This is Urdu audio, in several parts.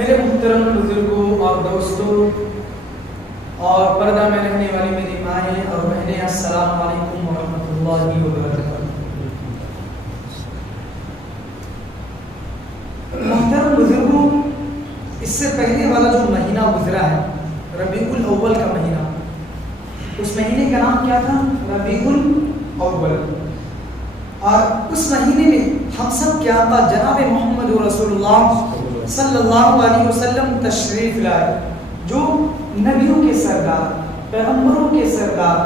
میرے محترم بزرگوں اور دوستوں اور پردہ میں رہنے والی میری مائیں اور بہنیں، السلام علیکم ورحمۃ اللہ وبرکاتہ۔ محترم بزرگوں، اس سے پہلے والا جو مہینہ گزرا ہے ربیع الاول کا مہینہ، اس مہینے کا نام کیا تھا؟ ربیع الاول۔ اور اس مہینے میں ہم سب کیا تھا؟ جناب محمد رسول اللہ صلی اللہ علیہ وسلم تشریف لائے، جو نبیوں کے سردار، پیغمبروں کے سردار،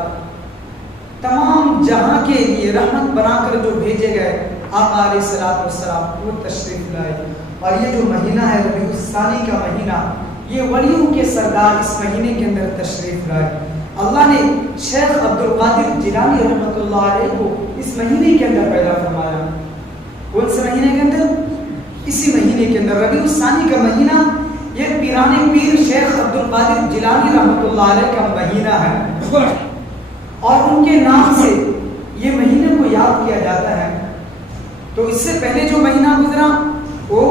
تمام جہاں کے لیے رحمت بنا کر جو بھیجے گئے آقا علیہ الصلوۃ والسلام، وہ تشریف لائے۔ اور یہ جو مہینہ ہے ربیع الثانی کا مہینہ، یہ ولیوں کے سردار اس مہینے کے اندر تشریف لائے۔ اللہ نے شیخ عبد القادر جیلانی رحمۃ اللہ علیہ کو اس مہینے کے اندر پیدا فرمایا۔ کون سے مہینے کے اندر؟ اسی مہینے کے اندر ربیع الثانی کا مہینہ، یہ پیران پیر شیخ عبد القادر جیلانی رحمۃ اللہ علیہ کا مہینہ ہے، اور ان کے نام سے یہ مہینے کو یاد کیا جاتا ہے۔ تو اس سے پہلے جو مہینہ گزرا وہ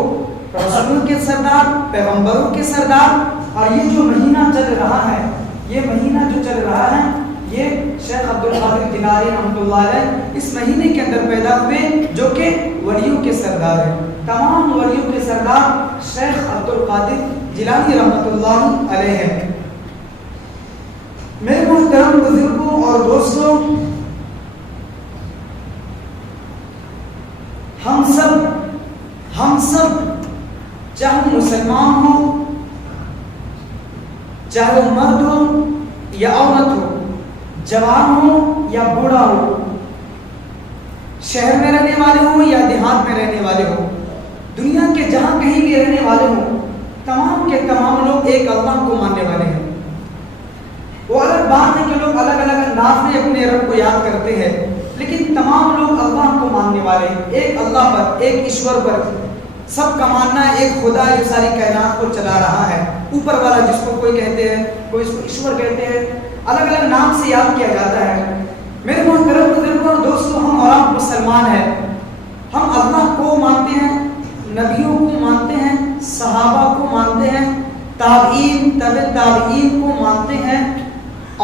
رسولوں کے سردار، پیغمبروں کے سردار، اور یہ جو مہینہ چل رہا ہے، یہ مہینہ جو چل رہا ہے، یہ شیخ عبد القادر جیلانی رحمۃ اللہ علیہ اس مہینے کے اندر پیدا ہوئے، جو کہ ولیوں کے سردار ہیں۔ تمام ولیوں کے سردار شیخ عبد القادر جیلانی رحمۃ اللہ علیہ ہیں۔ میرے محترم بزرگوں اور دوستوں، ہم سب چاہے وہ مسلمان ہو، چاہے وہ مرد ہو یا عورت ہو، جوان ہو یا بوڑھا ہو، شہر میں رہنے والے ہوں یا دیہات میں رہنے والے ہوں، دنیا کے جہاں کہیں بھی رہنے والے ہوں، تمام کے تمام لوگ ایک اللہ کو ماننے والے ہیں۔ وہ الگ بات ہے کہ لوگ الگ الگ انداز میں اپنے رب کو یاد کرتے ہیں، لیکن تمام لوگ اللہ کو ماننے والے ہیں، ایک اللہ پر، ایک ایشور پر سب کا ماننا ہے، ایک خدا جو ساری کائنات کو چلا رہا ہے، اوپر والا، جس کو کوئی کہتے ہیں، کوئی اس کو ایشور کہتے ہیں، الگ الگ نام سے یاد کیا جاتا ہے۔ میرے محترم بزرگوں اور دوستوں، ہم اور آپ مسلمان ہیں، ہم اللہ کو مانتے ہیں، نبیوں کو مانتے ہیں، صحابہ کو مانتے ہیں، تابعین، تبع تابعین کو مانتے ہیں،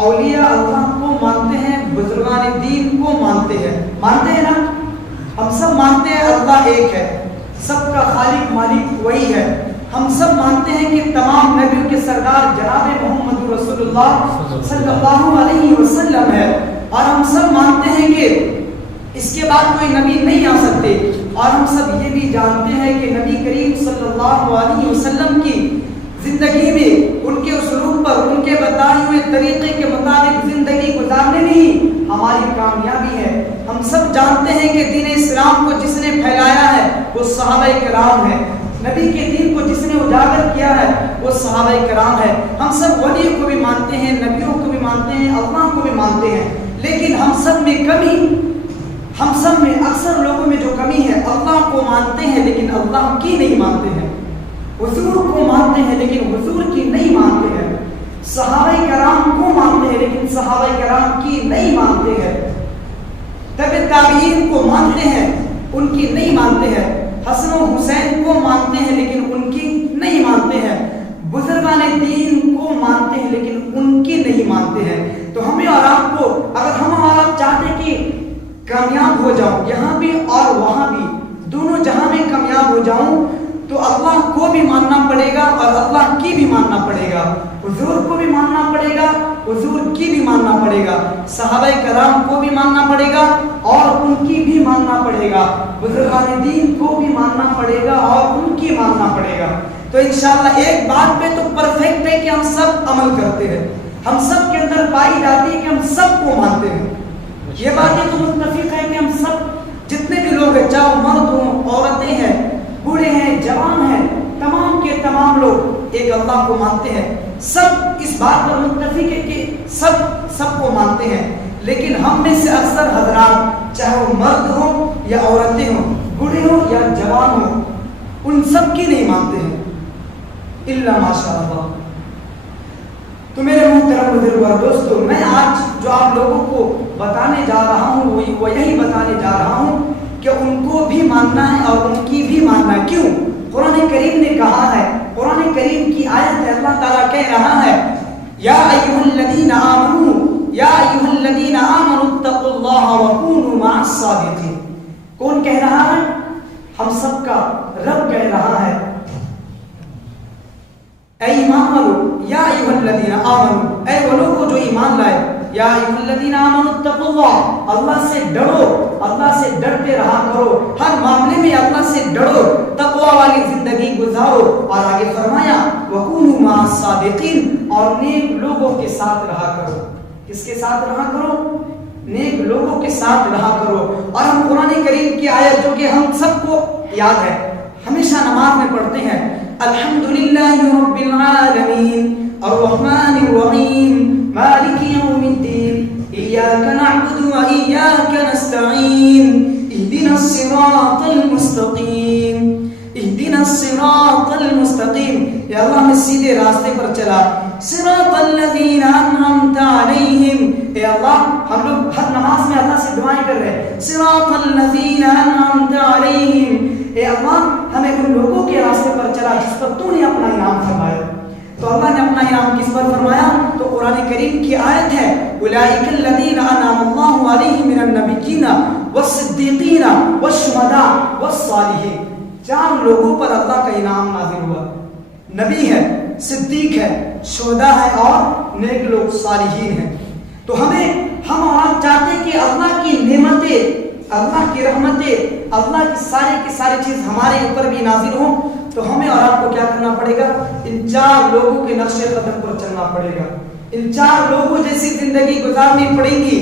اولیاء اللہ کو مانتے ہیں، بزرگان دین کو مانتے ہیں نا؟ ہم سب مانتے ہیں اللہ ایک ہے، سب کا خالق مالک وہی ہے۔ ہم سب مانتے ہیں کہ تمام نبیوں کے سردار جناب محمد رسول اللہ صلی اللہ علیہ وسلم ہے، اور ہم سب مانتے ہیں کہ اس کے بعد کوئی نبی نہیں آ سکتے، اور ہم سب یہ بھی جانتے ہیں کہ نبی کریم صلی اللہ علیہ وسلم کی زندگی میں ان کے اسلوب پر، ان کے بتائے ہوئے طریقے کے مطابق زندگی گزارنے میں ہی ہماری کامیابی ہے۔ ہم سب جانتے ہیں کہ دین اسلام کو جس نے پھیلایا ہے وہ صحابہ کرام ہے، نبی کے دین کو جس نے اجاگر کیا ہے وہ صحابہ کرام ہے۔ ہم سب ولی کو بھی مانتے ہیں، نبیوں کو بھی مانتے ہیں، اللہ کو بھی مانتے ہیں، لیکن ہم سب میں کمی، ہم سب میں اکثر لوگوں میں جو کمی ہے، اللہ کو مانتے ہیں لیکن اللہ کی نہیں مانتے ہیں، حضور کو مانتے ہیں لیکن حضور کی نہیں مانتے ہیں، صحابہ کرام کو مانتے ہیں لیکن صحابہ کرام کی نہیں مانتے ہیں، تبع تابعین کو مانتے ہیں، ان کی نہیں مانتے ہیں، حسن و حسین کو مانتے ہیں لیکن ان کی نہیں مانتے ہیں، بزرگان دین کو مانتے ہیں لیکن ان کی نہیں مانتے ہیں۔ تو ہمیں اور آپ کو، اگر ہم اور آپ چاہتے ہیں کہ کامیاب ہو جاؤں، یہاں بھی اور وہاں بھی، دونوں جہاں میں کامیاب ہو جاؤں، تو اللہ کو بھی ماننا پڑے گا اور اللہ کی بھی ماننا پڑے گا، حضور کو بھی ماننا پڑے گا، حضور کی بھی ماننا پڑے گا، صحابہ کرام کو بھی ماننا پڑے گا اور ان کی بھی ماننا پڑے گا، بزرگان دین کو بھی ماننا پڑے گا اور ان کی ماننا پڑے گا۔ تو انشاءاللہ ایک بات پہ تو پرفیکٹ ہے کہ ہم سب عمل کرتے ہیں، ہم سب کے اندر پائی جاتی ہے کہ ہم سب کو مانتے ہیں۔ یہ باتیں تو متفق ہے کہ ہم سب جتنے بھی لوگ ہیں، چاہے مرد ہوں، عورتیں ہیں، بوڑھے ہیں، جوان ہیں، تمام کے تمام لوگ ایک اللہ کو مانتے ہیں، سب اس بات پر متفق ہے کہ سب کو مانتے ہیں، لیکن ہم میں سے اکثر حضرات، چاہے وہ مرد ہوں یا عورتیں ہوں، بوڑھے ہوں یا جوان ہوں، ان سب کی نہیں مانتے ہیں الا ماشاء اللہ۔ تو میرے محترم بزرگوں اور دوستوں، میں آج جو آپ لوگوں کو بتانے جا رہا ہوں وہ یہی بتانے جا رہا ہوں کہ ان کو بھی ماننا ہے اور ان کی بھی ماننا ہے۔ کیوں؟ قرآن کریم نے کہا ہے، قرآن کہہ رہا ہے یا ایھا الذین آمنوا یا ایھا الذین آمنوا اتقوا اللہ وکونوا مع الصادقین. کون کہہ رہا ہے؟ ہم سب کا رب کہہ رہا ہے اے ایمان والو یا ایھا الذین آمنوا، اے وہ لوگ جو ایمان لائے، یا ایھا الذین آمنوا اتقوا اللہ، اللہ سے ڈرو، اللہ سے ڈرتے رہا کرو، ہر معاملے میں اللہ سے ڈرو، تقوی والی زندگی گزارو. اور آگے فرمایا وکونوا مع الصادقین، اور نیک لوگوں کے ساتھ رہا کرو. کس کے ساتھ رہا کرو؟ نیک لوگوں کے ساتھ رہا کرو. اور ہم قرآن کریم کی آیت جو کہ ہم سب کو یاد ہے، ہمیشہ نماز میں پڑھتے ہیں، الحمدللہ رب العالمین الرحمن الرحیم مالک یوم الدین ایاک نعبد و ایاک نستعین اہدنا الصراط المستقیم اہدنا الصراط المستقیم. یا اللہ ہمیں سیدھے راستے پر چلا. صراط الذین انعمت علیہم، اے اللہ ہم لوگ ہر نماز میں اللہ سے دعائیں کر رہے ہیں، صراط الذین انعمت علیہم، اے اللہ ہمیں ان لوگوں کے راستے پر چلا جس پر تو نے اپنا انعام فرمایا. تو اللہ نے اپنا انعام کس پر فرمایا؟ تو قرآن کریم کی آیت ہے اولئک الذین انعم اللہ علیہم من النبیین والصدیقین والشہداء والصالحین. 4 لوگوں پر اللہ کا انعام نازل ہوا، نبی ہے، صدیق ہے، شہداء ہے اور نیک لوگ صالحین ہیں. تو ہم اور آپ چاہتے ہیں کہ اللہ کی نعمتیں، اللہ کی رحمتیں، اللہ کی ساری چیز ہمارے اوپر بھی نازل ہوں. تو ہمیں اور آپ کو کیا کرنا پڑے گا؟ ان 4 لوگوں کے نقش قدم پر چلنا پڑے گا. ان 4 لوگوں جیسی زندگی گزارنی پڑے گی.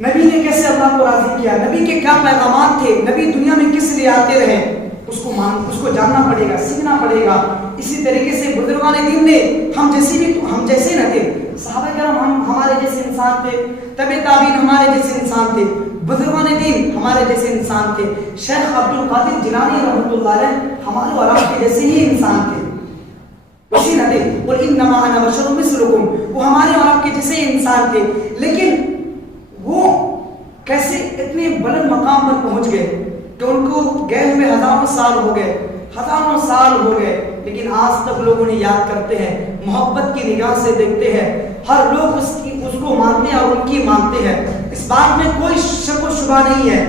نبی نے کیسے اللہ کو راضی کیا، نبی کے کیا پیغامات تھے، نبی دنیا میں کس لیے آتے رہے، اس کو جاننا پڑے گا، سیکھنا پڑے گا. اسی طریقے سے بزرگان دین نے ہم جیسے نہ تھے، صحابہ کرام ہمارے جیسے انسان تھے، تبع تابعین ہمارے جیسے انسان تھے، بزرگان دین ہمارے جیسے انسان تھے. شیخ عبد القادر جیلانی رحمۃ اللہ علیہ ہمارے اور آپ کے جیسے ہی انسان تھے، وہی نہ تھے. قل انما انا بشر مثلکم، وہ ہمارے اور آپ کے جیسے انسان تھے. لیکن وہ کیسے اتنے بلند مقام پر پہنچ گئے کہ ان کو گئے ہوئے ہزاروں سال ہو گئے، لیکن آج تک لوگ انہیں یاد کرتے ہیں، محبت کی نگاہ سے دیکھتے ہیں، ہر لوگ اس کو مانتے ہیں اور ان کی مانتے ہیں. اس بات میں کوئی شک و شبہ نہیں ہے.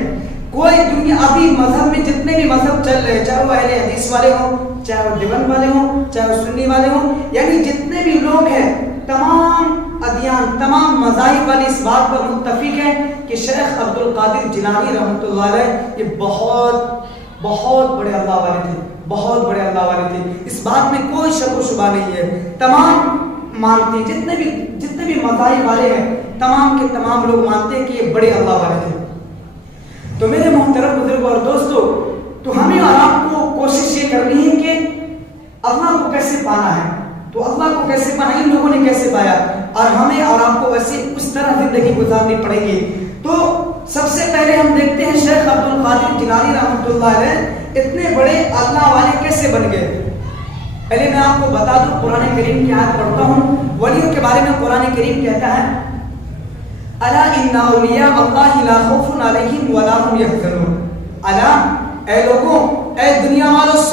کوئی دنیا ابھی مذہب میں جتنے بھی مذہب چل رہے ہیں، چاہے وہ اہل حدیث والے ہوں، چاہے وہ دیوبند والے ہوں، چاہے وہ سنی والے ہوں، یعنی جتنے بھی لوگ ہیں، تمام ادیان، تمام مذاہب والے اس بات پر متفق ہیں کہ شیخ عبد القادر جیلانی رحمۃ اللہ علیہ یہ بہت بڑے اللہ والے تھے، بہت بڑے اللہ والے تھے. اس بات میں کوئی شک و شبہ نہیں ہے. تمام مانتے ہیں، جتنے بھی مذاہب والے ہیں، تمام کے تمام لوگ مانتے ہیں کہ یہ بڑے اللہ والے تھے. تو میرے محترم بزرگوں اور دوستوں، تو ہمیں اور آپ کو کوشش یہ کرنی ہے کہ اللہ کو کیسے پانا ہے. تو اللہ کو کیسے پانا، ان لوگوں نے کیسے پایا، اور ہمیں اور آپ کو ویسے اس طرح زندگی گزارنی پڑے گی. تو سب سے پہلے ہم دیکھتے ہیں شیخ عبد القادر جیلانی رحمۃ اللہ علیہ اتنے بڑے اللہ والے کیسے بن گئے. پہلے میں آپ کو بتا دوں، قرآن کریم کی آیت پڑھتا ہوں. ولیوں کے بارے میں قرآن کریم کہتا ہے الا ان اولیاء اللہ لا خوف علیہم ولا هم يحزنون. الا، اے لوگوں، اے دنیا والوں،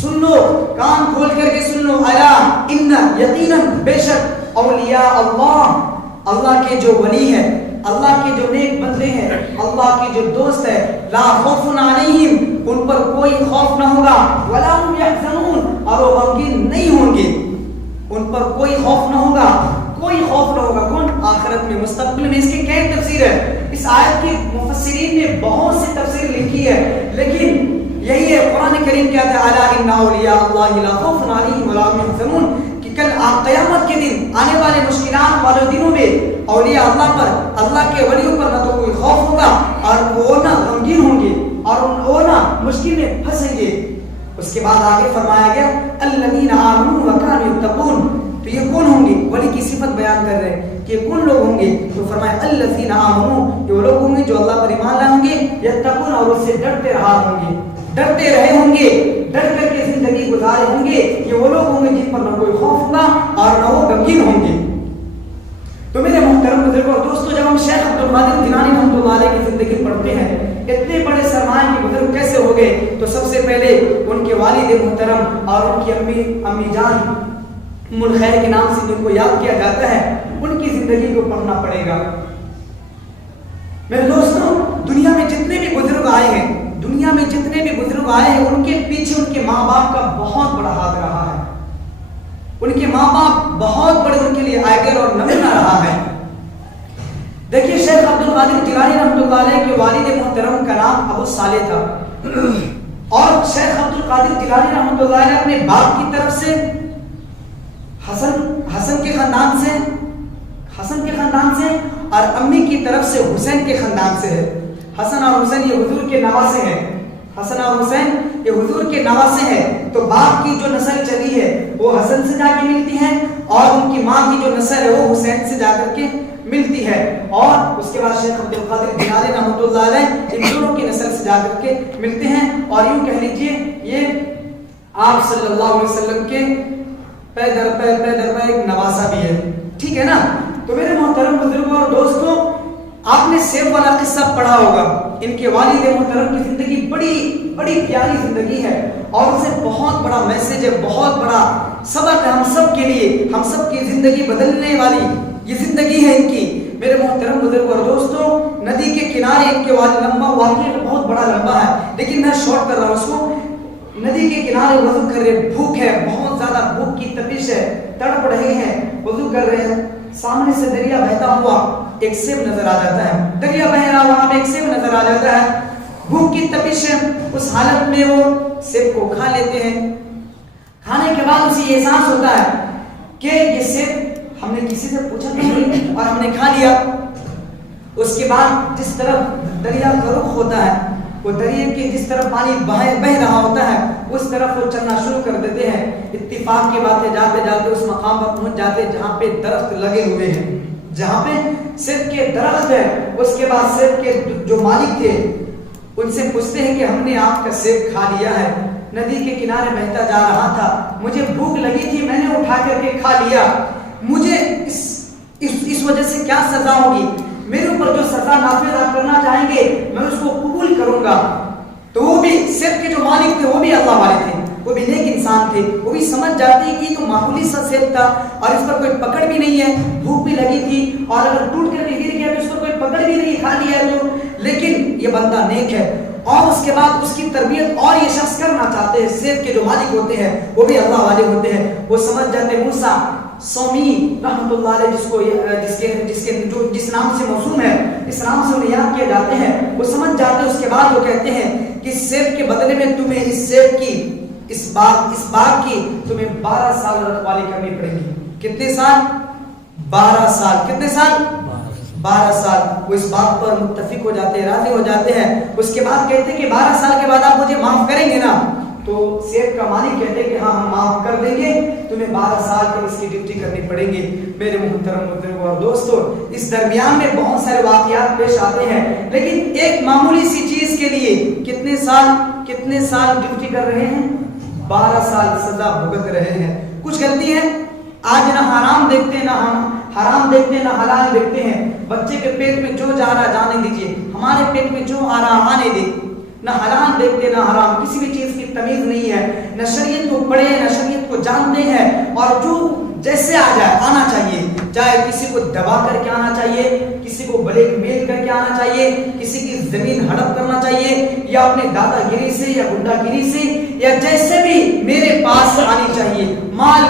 سن لو، کان کھول کر کے سن لو. الا ان، یقینا، بے شک، اولیاء اللہ کے جو ولی ہیں، اللہ کے جو نیک بندے ہیں، اللہ کے جو دوست ہیں، لا خوف علیہم، ان پر کوئی خوف نہ ہوگا، ولا هم يحزنون، اور وہ غمگین نہیں ہوں گے. ان پر کوئی خوف نہ ہوگا، کوئی خوف نہ ہوگا. کون؟ آخرت میں، مستقبل میں. اس کی کئی تفسیر ہے، اس آیت کی مفسرین نے بہت سی تفسیر لکھی ہے، لیکن یہی ہے قرآن کریم کہتا ہے الا ان اولیاء اللہ لا خوف علیہم ولا هم يحزنون، کہ کل قیامت کے دن آنے والے مشکلات والے دنوں میں اولیاء اللہ پر، اللہ کے ولیوں پر نہ تو کوئی خوف ہوگا، اور وہ نہ غمگین ہوں گے، اور وہ نہ مشکل میں پھنسیں گے. اس کے بعد آگے فرمایا گیا الذین آمنوا وکانوا یتقون. تو یہ کون ہوں گے؟ ولی کی صفت بیان کر رہے ہیں کہ یہ کون لوگ ہوں گے. تو فرمایا الذین آمنوا، یہ وہ لوگ ہوں گے جو اللہ پر ایمان لائے ہوں گے، یتقون، اور اس سے ڈرتے رہے ہوں گے، ڈر کر کے زندگی گزارے ہوں گے. یہ وہ لوگ ہوں گے جن پر نہ کوئی خوف ہوگا اور نہ وہ غمگین ہوں گے. تو میرے محترم بزرگوں اور دوستوں، جب ہم شیخ عبد القادر جیلانی رحمۃ اللہ علیہ کی زندگی پڑھتے ہیں، اتنے بڑے سرمایہ کے بزرگ کیسے ہو گئے، تو سب سے پہلے ان کے والد محترم اور ان کی امی جان ام الخیر کے نام سے جن کو یاد کیا جاتا ہے، ان کی زندگی کو پڑھنا پڑے گا۔ میرے دوستوں، دنیا میں جتنے بھی بزرگ آئے ہیں، دنیا میں جتنے بھی بزرگ آئے ہیں، ان کے پیچھے ان کے ماں باپ کا بہت بڑا ہاتھ رہا ہے۔ ان کے ماں باپ بہت بڑے ان کے لیے آئیڈل اور نمونہ رہا ہے۔ دیکھیے شیخ عبد القادر جیلانی رحمۃ اللہ علیہ کے والد محترم کا نام ابو صالح تھا، اور شیخ عبد القادر جیلانی رحمۃ اللہ علیہ اپنے باپ کی طرف سے حسن کے خاندان سے اور امی کی طرف سے حسین کے خاندان سے ہے۔ حسن اور حسین یہ حضور کے نواسے ہیں، حسن اور حسین یہ حضور کے نواسے ہیں۔ تو باپ کی جو نسل چلی ہے وہ حسن سے جا کے ملتی ہے، اور ان کی ماں کی جو نسل ہے وہ حسین سے جا کر کے ملتی ہے، اور اس کے بعد شیخ عبد القادر جیلانی رحمۃ اللہ علیہ ان دونوں کی نسل سے جا کر کے ملتے ہیں، اور یوں کہہ لیجیے یہ آپ صلی اللہ علیہ وسلم کے پے در پے ایک نواسا بھی ہے، ٹھیک ہے نا۔ تو میرے محترم بزرگوں اور دوستوں، آپ نے سیب والا قصہ پڑھا ہوگا۔ ان کے والد محترم کی زندگی بڑی پیاری زندگی ہے، اور اسے بہت بڑا میسج ہے، بہت بڑا سبق ہے ہم سب کے لیے، ہم سب کی زندگی بدلنے والی یہ زندگی ہے ان کی۔ میرے محترم بزرگوں اور دوستوں، ندی کے کنارے ان کے والد، لمبا واقعہ بہت بڑا لمبا ہے لیکن میں شارٹ کر رہا ہوں اس کو۔ ندی کے کنارے وضو کر رہے، بھوک ہے، بہت زیادہ بھوک کی تپش ہے، تڑپ رہے ہیں، وضو کر رہے ہیں۔ سامنے سے دریا بہتا ہوا ایک سیب نظر آ جاتا ہے، دریا بہ رہا وہاں پہ ایک سیب نظر آ جاتا ہے، بھوک کی تپش ہے، اس حالت میں وہ سیب کو کھا لیتے ہیں۔ کھانے کے بعد اسے احساس ہوتا ہے کہ یہ سیب ہم نے کسی سے پوچھا نہیں اور ہم نے کھا لیا۔ اس کے بعد جس طرف دریا کا رخ ہوتا ہے، وہ دریا کے جس طرف پانی بہ رہا ہوتا ہے اس طرف وہ چلنا شروع کر دیتے ہیں۔ اتفاق کی بات ہے، جاتے جاتے اس مقام پر پہنچ جاتے جہاں پہ درخت لگے ہوئے ہیں، جہاں پہ سیب کے درخت ہے۔ اس کے بعد سیب کے جو مالک تھے ان سے پوچھتے ہیں کہ ہم نے آپ کا سیب کھا لیا ہے، ندی کے کنارے بہتا جا رہا تھا، مجھے بھوک لگی تھی، میں نے اٹھا کر کے کھا لیا، مجھے اس وجہ سے کیا سزا ہوگی؟ میرے اوپر جو سزا نافذ آپ کرنا چاہیں گے میں اس کو قبول کروں گا۔ تو وہ بھی سیب کے جو مالک تھے وہ بھی اللہ والے تھے، وہ بھی نیک انسان تھے، وہ بھی سمجھ جاتے کہ تو معمولی سا سیب تھا اور اس پر کوئی پکڑ بھی نہیں ہے، بھوک بھی لگی تھی اور اگر ٹوٹ کر کے گر گیا تو اس پر کوئی پکڑ بھی نہیں، کھا لیا ہے تو، لیکن یہ بندہ نیک ہے۔ اور اس کے بعد اس کی تربیت اور یہ شخص کرنا چاہتے ہیں، سیب کے جو مالک ہوتے ہیں وہ بھی اللہ والے ہوتے ہیں، وہ سمجھ جاتے موسیٰ سومی رحمۃ اللہ علیہ جس نام سے موسوم ہے، اس نام سے انہیں یاد کیے جاتے ہیں، وہ سمجھ جاتے ہیں۔ اس کے بعد وہ کہتے ہیں کہ سیب کے بدلے میں تمہیں اس سیب کی اس باغ کی تمہیں 12 سال رکھوالی کرنی پڑے گی۔ کتنے سال؟ 12 سال۔ کتنے سال؟ 12 سال۔ وہ اس بات پر متفق ہو جاتے ہیں، راضی ہو جاتے ہیں۔ اس کے بعد کہتے ہیں کہ 12 سال کے بعد آپ مجھے معاف کریں گے نا؟ تو سیب کا مالک کہتے ہیں کہ ہاں ہم معاف کر دیں گے، تمہیں 12 سال کی اس کی ڈیوٹی کرنی پڑے گی۔ میرے محترم بزرگوں اور دوستوں، اس درمیان میں بہت سارے واقعات پیش آتے ہیں، لیکن ایک معمولی سی چیز کے لیے کتنے سال ڈیوٹی کر رہے ہیں؟ 12 سال سزا بھگت رہے ہیں۔ کچھ غلطی ہے؟ آج نہ حرام دیکھتے ہیں، نہ ہم حرام دیکھتے ہیں، نہ حلال دیکھتے ہیں۔ بچے کے پیٹ میں جو جا رہا جانے دیجیے، ہمارے پیٹ میں جو آ رہا آنے دے۔ نہ حلال دیکھتے نہ حرام، کسی بھی چیز کی تمیز نہیں ہے، نہ شریعت کو پڑھے نہ شریعت کو جانتے ہیں، اور جو جیسے آ جائے آنا چاہیے، چاہے کسی کو دبا کر کے آنا چاہیے، کسی کو بلیک میل کر کے آنا چاہیے، کسی کی زمین ہڑپ کرنا چاہیے، یا اپنے دادا گیری سے یا گنڈا گیری سے یا جیسے بھی میرے پاس آنی چاہیے، مال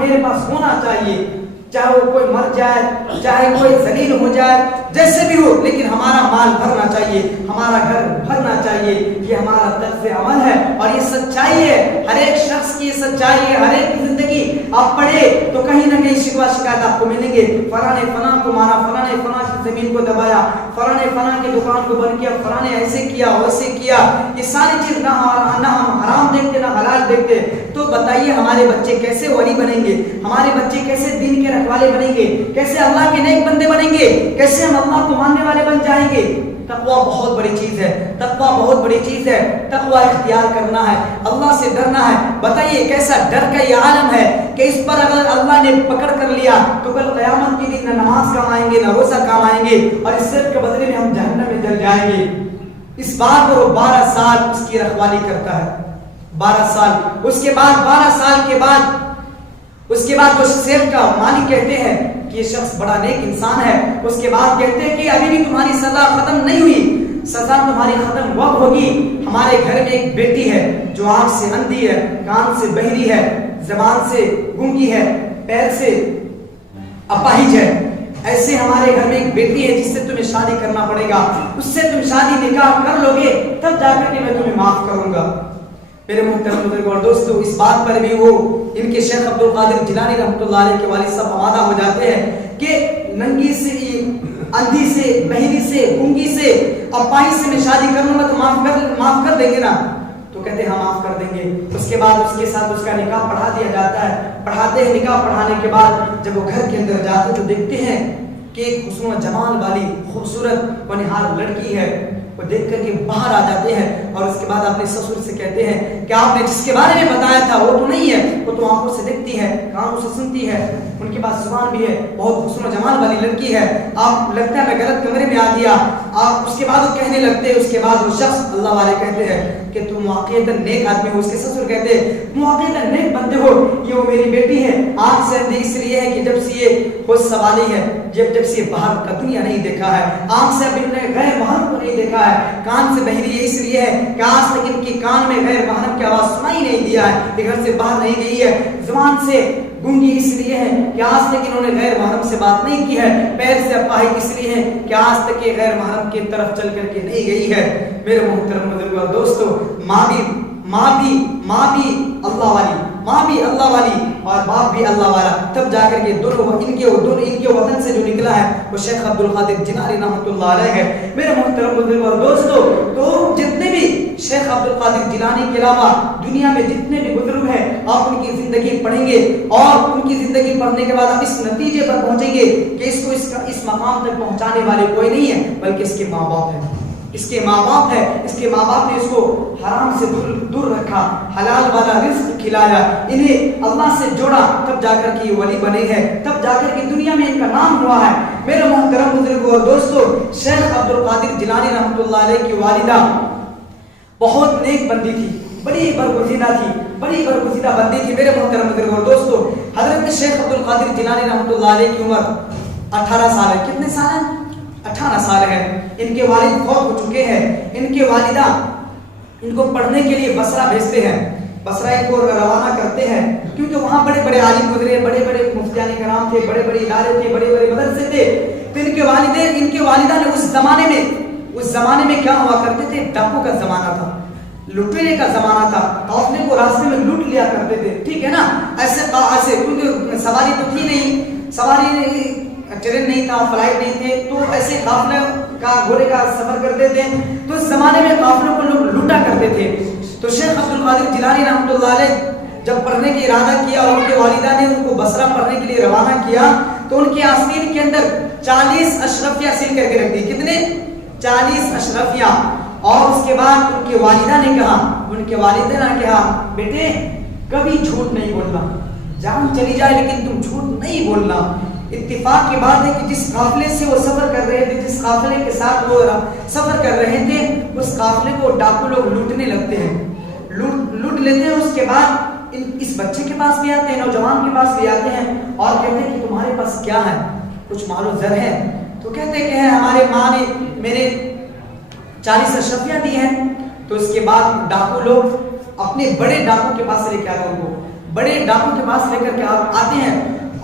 میرے پاس ہونا چاہیے، چاہے وہ کوئی مر جائے، چاہے کوئی ذلیل ہو جائے، جیسے بھی ہو، لیکن ہمارا مال بھرنا چاہیے، ہمارا گھر بھرنا چاہیے۔ یہ ہمارا طرز عمل ہے اور یہ سچائی ہے، ہر ایک شخص کی یہ سچائی ہے، ہر ایک کی زندگی آپ پڑھے تو کہیں نہ کہیں شکوہ شکایت آپ کو ملیں گے۔ فلاں نے فلاں کو مارا، فلاں نے فلاں کی زمین کو دبایا، فلاں نے فلاں کی دکان کو بند کیا، فلاں نے ایسے کیا ویسے کیا۔ یہ ساری چیز نہ ہم حرام دیکھتے نہ حلال دیکھتے، تو بتائیے ہمارے بچے کیسے ولی بنیں گے؟ ہمارے بچے کیسے دین کے رکھوالے بنیں گے؟ کیسے اللہ کے نیک بندے بنیں گے؟ کیسے ہم اللہ کو ماننے والے بن جائیں گے؟ تقویٰ بہت بڑی چیز ہے، تقویٰ بہت بڑی چیز ہے، تقویٰ اختیار کرنا ہے، اللہ سے ڈرنا ہے۔ بتائیے کیسا ڈر کا یہ عالم ہے کہ اس پر اگر اللہ نے پکڑ کر لیا تو کل قیامت کے دن نہ نماز کام آئیں گے نہ روزہ کام آئیں گے، اور اس سب کے بدلے میں ہم جہنم میں جل جائیں گے۔ اس بات پر وہ 12 سال اس کی رکھوالی کرتا ہے، 12 سال۔ اس کے بعد 12 سال کے بعد اس کے بعد وہ شیخ کا مالک کہتے ہیں کہ یہ شخص بڑا نیک انسان ہے. اس کے بعد کہتے ہیں کہ ابھی بھی تمہاری سزا ختم نہیں ہوئی، سزا تمہاری ختم وقت ہوگی. ہمارے گھر میں ایک بیٹی ہے جو آنکھ سے اندھی ہے، کان سے بہری ہے، زبان سے گونگی ہے، پیر سے اپاہج ہے. ایسے ہمارے گھر میں ایک بیٹی ہے جس سے تمہیں شادی کرنا پڑے گا. اس سے تم شادی نکاح کر لو گے تب جا کر کے میں تمہیں معاف کروں گا. میرے محترم بزرگوں اور دوستو، اس بات پر بھی وہ ان کے شیخ عبد القادر جیلانی رحمۃ اللہ علیہ کے والد صاحب آمادہ ہو جاتے ہیں کہ ننگی سے، اندھی سے، بہری سے، گونگی سے، اپاہج سے میں شادی کر لوں گا تو معاف کر دیں گے نا؟ تو کہتے ہیں ہم معاف کر دیں گے. اس کے بعد اس کے ساتھ اس کا نکاح پڑھا دیا جاتا ہے. پڑھاتے ہیں، نکاح پڑھانے کے بعد جب وہ گھر کے اندر جاتے تو دیکھتے ہیں کہ ایک حسن و جمال والی خوبصورت بنہار لڑکی ہے. وہ دیکھ کر کے باہر آ جاتے ہیں اور اس کے بعد اپنے سسر سے کہتے ہیں کہ آپ نے جس کے بارے میں بتایا تھا وہ تو نہیں ہے، وہ تو آنکھوں سے دیکھتی ہے، کانوں سے سنتی ہے، ان کے پاس زبان بھی ہے، بہت حسن و جمال والی لڑکی ہے. آپ لگتا ہے میں غلط کمرے میں آ گیا. آپ اس کے بعد وہ کہنے لگتے ہیں. اس کے بعد وہ شخص اللہ والے کہتے ہیں کہ تم واقعتاً نیک آدمی ہو. اس کے سسر کہتے ہیں تم واقعتاً نیک بندے ہو. یہ وہ میری بیٹی ہے، آنکھ سے اندھی اس لیے ہے کہ جب سے یہ ہوش سنبھالی ہے، جب سے باہر کا دنیا نہیں دیکھا ہے، آنکھ سے ابھی نے غیر محرم کو نہیں دیکھا ہے، کان سے بہری ہے اس لیے ہے کہ آج تک ان کی کان میں غیر محرم کی آواز سنائی نہیں دیا ہے، یہ گھر سے باہر نہیں گئی ہے. زبان سے گونگی اس لیے ہے کہ آج تک انہوں نے غیر محرم سے بات نہیں کی ہے. پیر سے اپاہج اس لیے ہے کہ آج تک یہ غیر محرم کی طرف چل کر کے نہیں گئی ہے. میرے محترم بزرگوں اور دوستو، ماں بھی اللہ والی، ماں بھی اللہ والی اور باپ بھی اللہ والا. تب جا کر کے دونوں ان کے وطن سے جو نکلا ہے وہ شیخ عبد القادر جیلانی رحمۃ اللہ علیہ ہے. میرے محترم بزرگوں اور دوستو، تو جتنے بھی شیخ عبد القادر جیلانی کے علاوہ دنیا میں جتنے بھی بزرگ ہیں آپ ان کی زندگی پڑھیں گے اور ان کی زندگی پڑھنے کے بعد آپ اس نتیجے پر پہنچیں گے کہ اس کو اس مقام تک پہنچانے والے کوئی نہیں ہے بلکہ اس کے ماں باپ ہیں. اس کے ماں باپ ہے. اس کے ماں باپ نے اس کو حرام سے دور رکھا، حلال والا رزق کھلایا، انہیں اللہ سے جوڑا، تب جا کر کے یہ ولی بنے ہیں، تب جا کر کے دنیا میں ان کا نام ہوا ہے. میرے محترم بزرگوں اور دوستو، شیخ عبد القادر جیلانی رحمۃ اللہ علیہ کی والدہ بہت نیک بندی تھی، بڑی برگزیدہ بندی تھی. میرے محترم بزرگوں اور دوستو، حضرت شیخ عبد القادر جیلانی رحمۃ اللہ علیہ کی عمر 18 سال ہے. کتنے سال ہیں؟ 18 سال ہے. ان کے والد فوت ہو چکے ہیں. ان کے والدہ ان کو پڑھنے کے لیے بصرہ بھیجتے ہیں، بصرہ کو روانہ کرتے ہیں کیونکہ وہاں بڑے بڑے عالم گزرے، بڑے بڑے مفتیان کرام تھے، بڑے بڑے ادارے تھے، بڑے بڑے مدرسے تھے. تو ان کے والدہ نے اس زمانے میں کیا ہوا کرتے تھے؟ ڈاکو کا زمانہ تھا، لٹیرے کا زمانہ تھا. قافلے کو راستے میں لوٹ لیا کرتے تھے، ٹھیک ہے نا؟ ایسے کیونکہ سواری تو تھی نہیں، سواری ٹرین نہیں تھا، فلائٹ نہیں تھے، تو ایسے قافلے کا گھوڑے کا سفر کرتے تھے. تو اس زمانے میں قافلوں کو لوگ لوٹا کرتے تھے. تو شیخ عبد القادر جیلانی رحمۃ اللہ علیہ جب پڑھنے کی ارادہ کیا اور ان کے والدہ نے ان کو بصرہ پڑھنے کے لیے روانہ کیا تو ان کے آستین کے اندر 40 اشرفیہ سیل کر کے رکھ دی. کتنے؟ 40 اشرفیہ. اور اس کے بعد ان کے والدہ نے کہا بیٹے کبھی جھوٹ نہیں بولنا، جان چلی جائے لیکن تم جھوٹ نہیں بولنا. اتفاق کی بات ہے کہ جس قافلے سے وہ سفر کر رہے تھے، جس قافلے کے ساتھ وہ سفر کر رہے تھے، اس قافلے کو ڈاکو لوگ لوٹنے لگتے ہیں، لوٹ لیتے ہیں. اس کے بعد اس بچے کے پاس بھی آتے ہیں، نوجوان کے پاس بھی آتے ہیں اور کہتے ہیں کہ تمہارے پاس کیا ہے؟ کچھ مال و زر ہے؟ تو کہتے ہیں کہ ہمارے ماں نے میرے 40 اشرفیاں دی ہیں. تو اس کے بعد ڈاکو لوگ اپنے بڑے ڈاکو کے پاس لے کے آتے ہیں، بڑے ڈاکو کے پاس لے کر کے آتے ہیں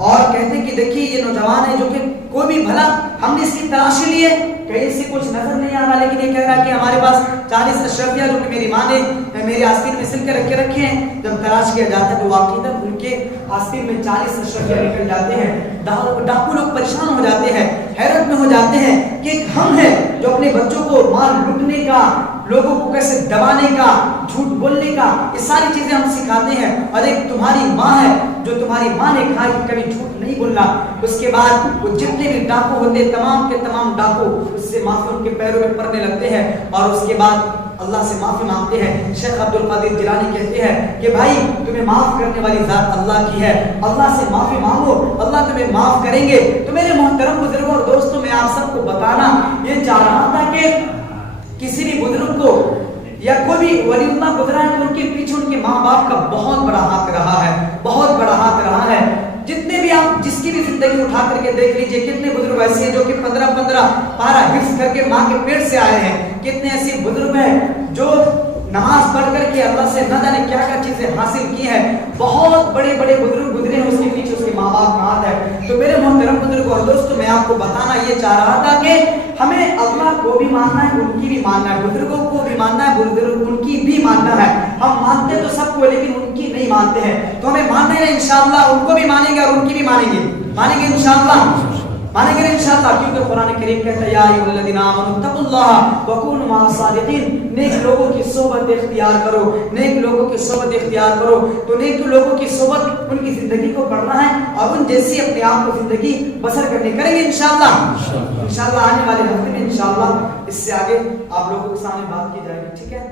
اور کہتے ہیں کہ دیکھیے یہ نوجوان ہے جو کہ کوئی بھی بھلا ہم نے اس کی تلاشی لی ہے، کہیں سے کچھ نظر نہیں آ رہا، لیکن یہ کہہ رہا کہ ہمارے پاس 40 اشرفیہ جو کہ میری ماں نے میرے آستین میں سل کر رکھے ہیں. جب تلاش کیا جاتا ہے تو واقعی ان کے آستین میں 40 اشرفیہ نکل جاتے ہیں. ڈاکو لوگ پریشان ہو جاتے ہیں، حیرت میں ہو جاتے ہیں کہ ایک ہم ہیں جو اپنے بچوں کو مال لوٹنے کا، لوگوں کو کیسے دبانے کا، جھوٹ بولنے کا، یہ ساری چیزیں ہم سکھاتے ہیں، اور ایک تمہاری ماں ہے جو تمہاری ماں نے کہا کہ کبھی جھوٹ نہیں بولنا. اس کے بعد وہ جتنے بھی ڈاکو ہوتے تمام کے تمام ڈاکو اس سے معافی ان کے پیروں میں پڑنے لگتے ہیں اور اس کے بعد اللہ سے معافی مانگتے ہیں. شیخ عبد القادر جیلانی کہتے ہیں کہ بھائی تمہیں معاف کرنے والی ذات اللہ کی ہے، اللہ سے معافی مانگو، اللہ تمہیں معاف کریں گے. تو میرے محترم بزرگوں اور دوستوں، میں آپ سب کو بتانا یہ چاہ رہا تھا کہ کسی بھی بزرگ کو یا کوئی بھی ولی اللہ گزرا ہے تو ان کے پیچھے ان کے ماں باپ کا بہت بڑا ہاتھ رہا ہے، بہت بڑا ہاتھ رہا ہے. کے دیکھ لیجئے کتنے بزرگ ایسے ہیں جو کہ 15 پارہ حفظ کر کے ماں کے پیٹ سے آئے ہیں. کتنے ایسے بزرگ ہیں جو نماز پڑھ کر کے اللہ سے نہ جانے کیا کیا چیزیں حاصل کی ہیں. بہت بڑے بڑے بزرگ گزرے ہیں, اس کے پیچھے اس کے ماں باپ کا ہاتھ ہے. تو میرے محترم بزرگ اور دوستوں, میں آپ کو بتانا یہ چاہ رہا تھا کہ ہمیں اللہ کو بھی ماننا ہے, ان کی بھی ماننا ہے, بزرگوں کو بھی ماننا ہے, بزرگ ان کی بھی ماننا ہے. ہم مانتے تو سب کو لیکن ان کی نہیں مانتے ہیں, تو ہمیں ماننا ہے انشاءاللہ, ان کو بھی مانیں گے اور ان کی بھی مانیں گے انشاءاللہ, مانیں گے انشاءاللہ, کیونکہ قرآن کریم کہتا ہے یا ایھا الذین آمنوا اتقوا اللہ وکونوا مع الصادقین. نیک لوگوں کی صحبت اختیار کرو, نیک لوگوں کی صحبت اختیار کرو. تو نیک لوگوں کی صحبت, ان کی زندگی کو پڑھنا ہے اور ان جیسی اپنے آپ کو زندگی بسر کرنے کریں گے انشاءاللہ. آنے والے ہفتے میں انشاءاللہ اس سے آگے آپ لوگوں کے سامنے بات کی جائے گی, ٹھیک ہے.